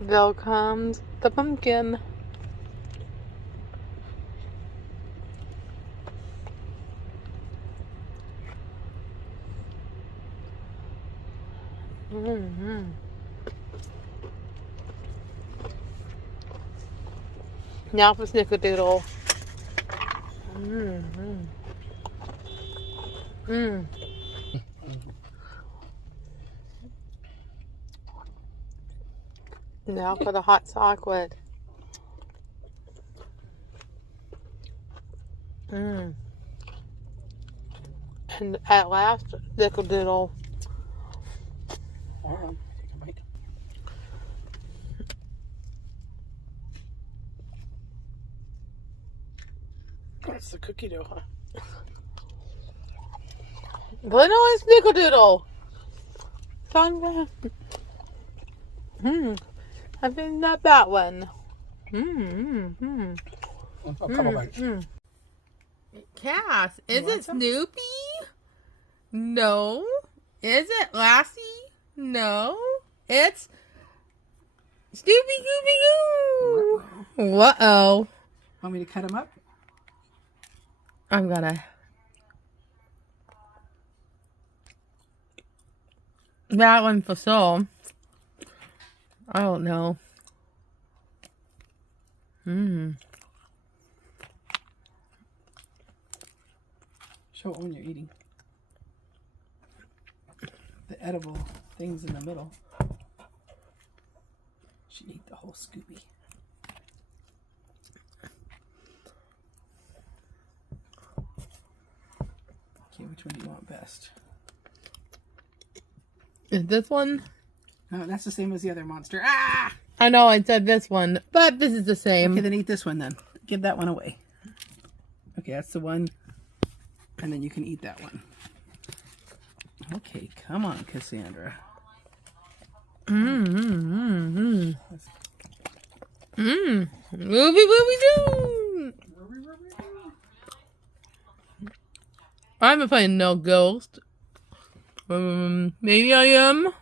There comes the pumpkin. Mm-hmm. Now for snickerdoodle. Mm-hmm. Mm. Now for the hot chocolate. Mm. And at last, snickerdoodle. That's the cookie dough, huh? Vanilla snickerdoodle. Fun. I think not that one. A couple bites. Cass, is want it some? Snoopy? No. Is it Lassie? No. It's Snoopy Goopy Goo. Uh-oh. Want me to cut them up? I'm gonna. That one for sure. I don't know. Show it when you're eating. The edible things in the middle. She ate the whole Scoopy. Okay, which one do you want best? Is this one? No, that's the same as the other monster. Ah! I know I said this one, but this is the same. Okay, then eat this one then. Give that one away. Okay, that's the one. And then you can eat that one. Okay, come on, Cassandra. Ruby, Ruby, doo. I'm playing no ghost. Maybe I am.